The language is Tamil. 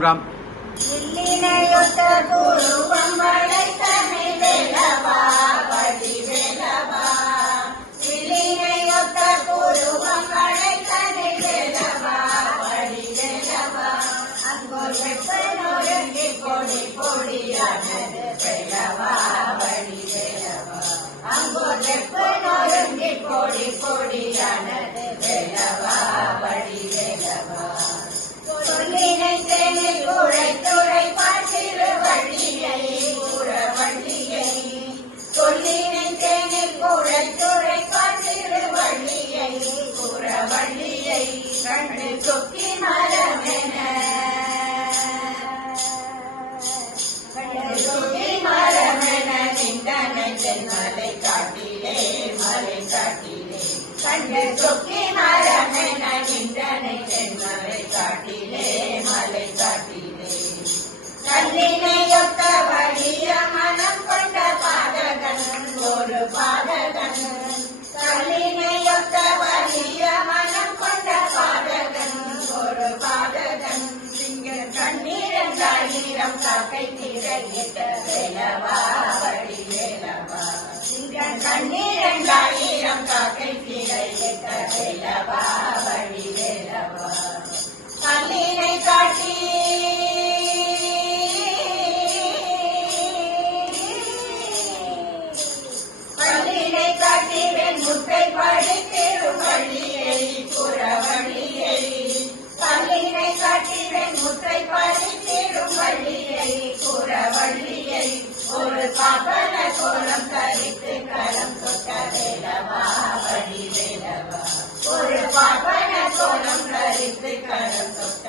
ராம் சொக்கி மரமென நின்றனை மலை காட்டிலே மலை காட்டிலே கண்டு சொக்கி மரமென நின்றனை மலை காட்டிலே மலை காட்டிலே கல்லினையொத்த வழிய மனம் கொண்ட பாதகன் ஒரு பாதகன் கல்லினையொத்த வழிய மனம் கொண்ட பாதகன் ஒரு பாதகன் சிங்கர் கண்ணீரந்தாயிரம் காக்கை திரையிட்ட வேலவா வழி வேலவா சிங்கர் கண்ணீரந்தாயிரம் காக்கை திரையிட்ட வேலவா வழி வேலவா கல்லினை காட்டி முத்தை படித்திடும் வழியை புறவழியை கல்லினை காட்டிடன் முத்தை படித்திடும் வழியை புறவழியை ஒரு பாபன கோலம் தரித்து களம் தொட்ட வேலவா வழி வேலவா ஒரு பாபன கோலம் தரித்து களம் தொட்ட